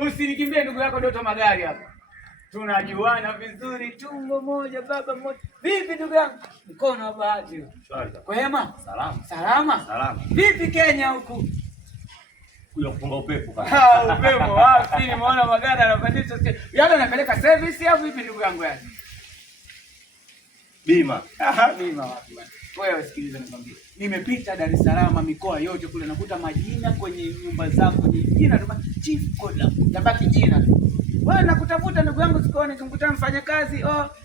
Usinikimbie ndugu yako Doto Magari hapa. Tunajuana vizuri, tumbo moja, baba moja. Vipi ndugu yangu? Mkono wa bahati. Shwari. Kwema? Salama. Salama? Salama. Vipi Kenya huku? Kuja kupunga upepo kaka. Upepo wapi? Nimeona magari yanapandisha. Yale anapeleka service au vipi ndugu yangu yani? Bima. Bima wapi bwana? Wewe sikiliza nikwambie. Nimepita Dar es Salaam mikoa yote kule nakuta majina kwenye nyumba zako ni jina tu Chief Godlove. Yabaki jina tu. Wewe nakutafuta ndugu yangu sikuone kumkuta mfanyakazi.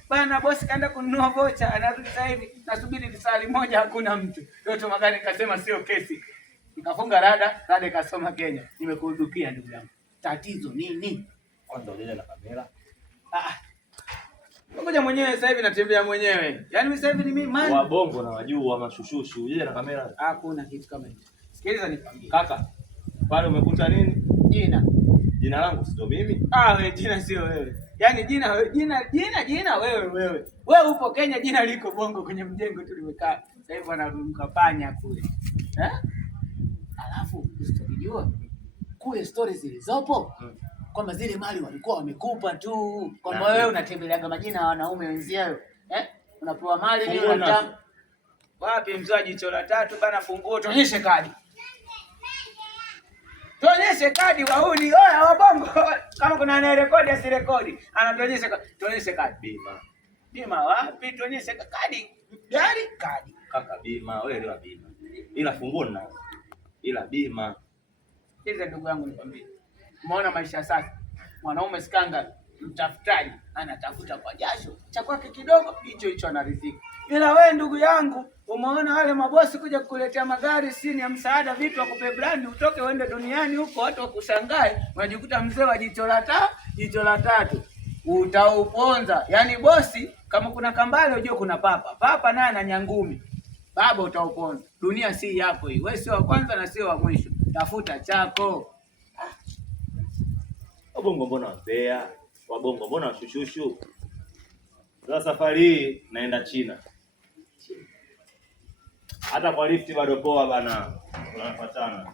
Bana bosi kaenda kununua vocha anarudi sasa hivi. Nasubiri lisali moja hakuna mtu. Doto Magari nikasema sio kesi. Nikafunga rada ikasoma Kenya. Nimekuhudukia ndugu yangu. Tatizo nini? Kwanza uje na kamera. Ngoja mwenyewe sasa hivi natembea mwenyewe. Yaani mimi sasa hivi ni mimi man. Wa bongo na wajua mashushushu. Uje na kamera. Hakuna kitu kama hicho. Sikiliza nikwambie. Kaka. Pale umekuta nini? Jina. Jina langu sio mimi? Wewe jina sio wewe. Yaani jina wewe. Wewe upo Kenya, jina liko Bongo kwenye mjengo tu limekaa. Sasa hivi wanarumka panya kule. Alafu usitokijua kule stories zilizopo kwamba zile mali walikuwa wamekupa tu. Kwamba wewe unatembeleaga majina ya wanaume wenzio. Unapewa mali ni unatamu. Wapi mzaji jicho la tatu bana funguo tuonyeshe kadi. Tuonyeshe kadi wauni. Oya wabongo. Kama kuna anayerekodi asirekodi. Anatuonyesha tuonyeshe kadi. Bima wapi? Tuonyeshe kadi. Gari kadi. Kaka bima, wewe elewa bima. Ila funguo ninayo. Ila bima. Hizo ndugu yangu nikwambie. Umeona maisha sasa. Mwanaume skanga mtafutaji anatafuta kwa jasho. Cha kwake kidogo hicho anaridhika. Ila wewe ndugu yangu umeona wale mabosi kuja kukuletea magari sini ya msaada vitu wakupe brand utoke uende duniani huko watu wakushangae unajikuta mzee wa jicho la tatu utauponza. Yaani bosi kama kuna kambale unajua kuna papa naye ana nyangumi. Baba utauponza. Dunia si yako hii. Wewe sio wa kwanza na sio wa mwisho. Tafuta chako. Wabongo mbona wambea? Wabongo mbona washushushu? Sasa safari hii naenda China. Hata kwa lifti bado poa bana. Tunafuatana.